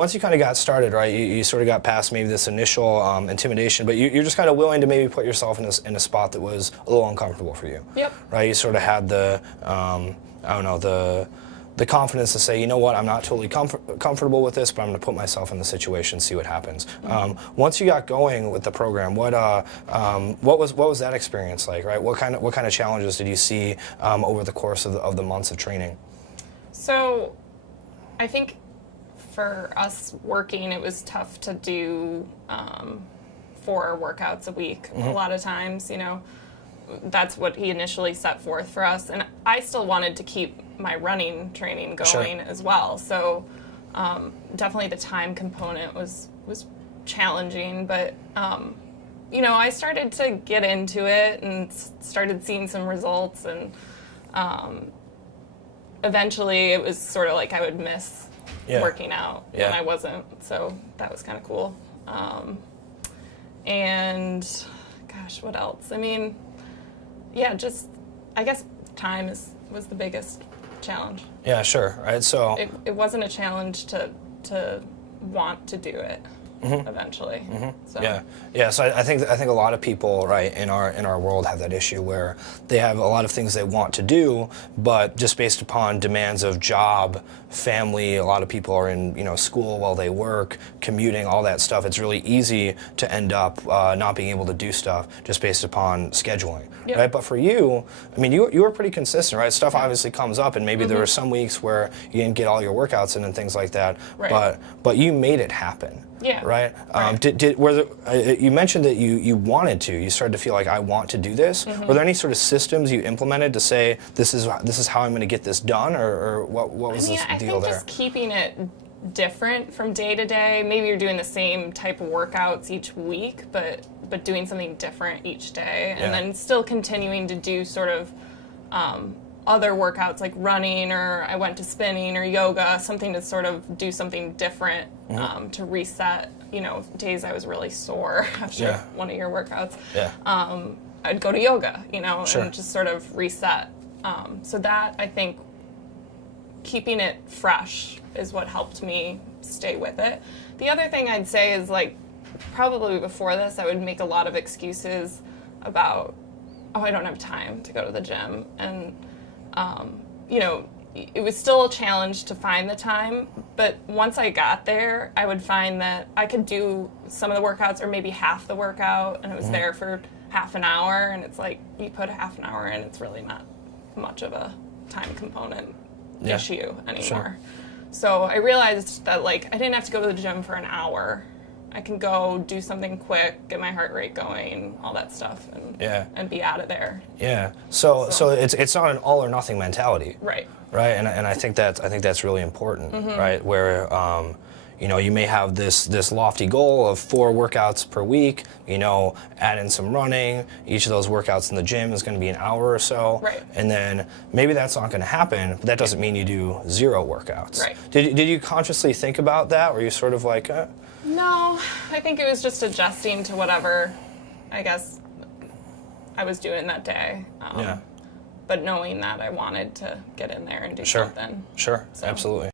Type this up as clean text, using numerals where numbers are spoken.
Once you kind of got started, right, you sort of got past maybe this initial intimidation, but you're just kind of willing to maybe put yourself in a spot that was a little uncomfortable for you. Yep. Right, you sort of had the, I don't know, the confidence to say, you know what, I'm not totally comfortable with this, but I'm going to put myself in the situation, see what happens. Once you got going with the program, what was that experience like, right? What kind of challenges did you see over the course of the months of training? So, I think for us working, it was tough to do 4 workouts a week. A lot of times, you know, that's what he initially set forth for us, and I still wanted to keep my running training going as well. So definitely the time component was challenging, but you know, I started to get into it and started seeing some results, and eventually it was sort of like I would miss working out when I wasn't, so that was kind of cool. And gosh, what else? I mean, yeah, just I guess time was the biggest challenge. Yeah, sure. Right. So it wasn't a challenge to want to do it eventually. So. Yeah. So I think a lot of people, right, in our world have that issue where they have a lot of things they want to do, but just based upon demands of job, family, a lot of people are in school while they work, commuting, all that stuff. It's really easy to end up not being able to do stuff just based upon scheduling, right? But for you, I mean, you were pretty consistent, right? Stuff obviously comes up, and maybe there were some weeks where you didn't get all your workouts in and things like that. Right. But you made it happen. Yeah. Right. Right. You mentioned that you wanted to. You started to feel like, I want to do this. Were there any sort of systems you implemented to say this is how I'm going to get this done, or what was the deal there? I think just keeping it different from day to day. Maybe you're doing the same type of workouts each week, but doing something different each day, and then still continuing to do sort of other workouts like running, or I went to spinning or yoga, something to sort of do something different to reset. Days I was really sore after one of your workouts. I'd go to yoga, and just sort of reset. So that, I think, keeping it fresh is what helped me stay with it. The other thing I'd say is, like, probably before this, I would make a lot of excuses about, I don't have time to go to the gym. And, it was still a challenge to find the time, but once I got there, I would find that I could do some of the workouts or maybe half the workout, and it was there for half an hour, and it's like, you put half an hour in, it's really not much of a time component issue anymore. So I realized that, like, I didn't have to go to the gym for an hour. I can go do something quick, get my heart rate going, all that stuff, and be out of there. Yeah. So it's not an all or nothing mentality. Right. Right. And I think that's really important. Right. Where you may have this lofty goal of 4 workouts per week. Add in some running. Each of those workouts in the gym is going to be an hour or so. Right. And then maybe that's not going to happen, but that doesn't mean you do 0 workouts. Right. Did you consciously think about that? Were you sort of like? No, I think it was just adjusting to whatever, I guess, I was doing that day. But knowing that I wanted to get in there and do something. Sure, absolutely.